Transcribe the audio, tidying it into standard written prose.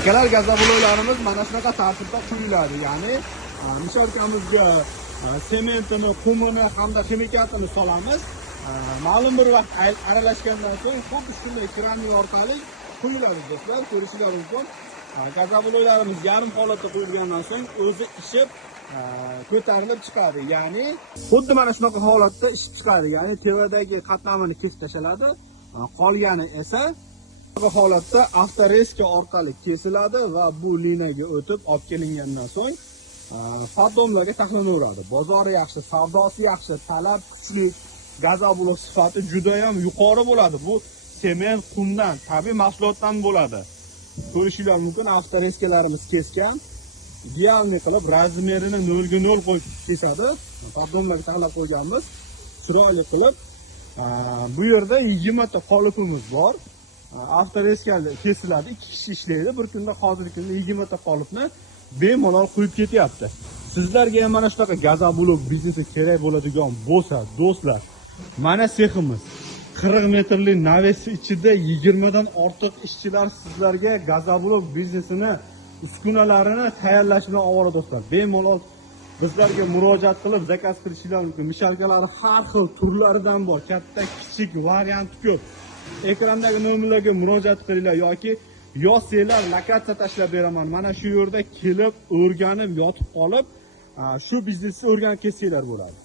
Akalar gazobloylarimiz mana shunaqa tartibda quyiladi. Ya'ni misholkamizga sementini, qumini hamda ximikatini solamiz. Ma'lum bir vaqt aralashgandan so'ng xuddi shunday keramik orqali quyiladi do'stlar. Ko'rishingiz mumkin. Gazobloylarimiz yarim holatda quyilgandan so'ng o'zi ishib ko'tarilib chiqadi. Ya'ni xuddi mana shunaqa holatda ishib chiqadi. Ya'ni tevadagi qatlamini kesib tashaladi. Qolgani esa bu holatda avtoreska orqali kesiladi va bu liniyaga o'tib olib kelingandan so'ng poddomlarga taxlanaveradi. Bozori yaxshi, savdosi yaxshi, talab kuchli, gazoblo sifati juda ham yuqori bo'ladi. Bu sement, qumdan, tabiiy mahsulotdan bo'ladi. Ko'rishingiz mumkin, avtoreskalarimiz kesgan. Idealniy qilib razmerini 0 ga 0 qo'yib kesadi. Poddomlarga taxlab qo'yganmiz. Chiroyli qilib bu yerda 20 ta qolipimiz bor. Avtoreskali kesiladi, 2 kishi ishlaydi. Bir kunda hozirgi kunda 20 ta qolipni bemalol quyib ketyapti. Sizlarga ham mana shunaqa gazoblo biznesi kerak bo'ladigan bo'lsa, do'stlar, mana seximiz 40 metrli naves ichida 20 dan ortiq ishchilar sizlarga gazoblo biznesini uskunalarini tayyorlash bilan ovora do'stlar. Bemalol bizlarga murojaat qilib zakaz qilishingiz mumkin. Mishalkalari har xil turlaridan bor, katta, kichik varianti ko'p. Ekrandagi nomerlarga murojaat qilinglar yoki yozsanglar lokatsiya tashlab beraman. Mana shu yerda kelib, o'rganib, yotib qolib, shu biznesni o'rganib ketsanglar bo'ladi.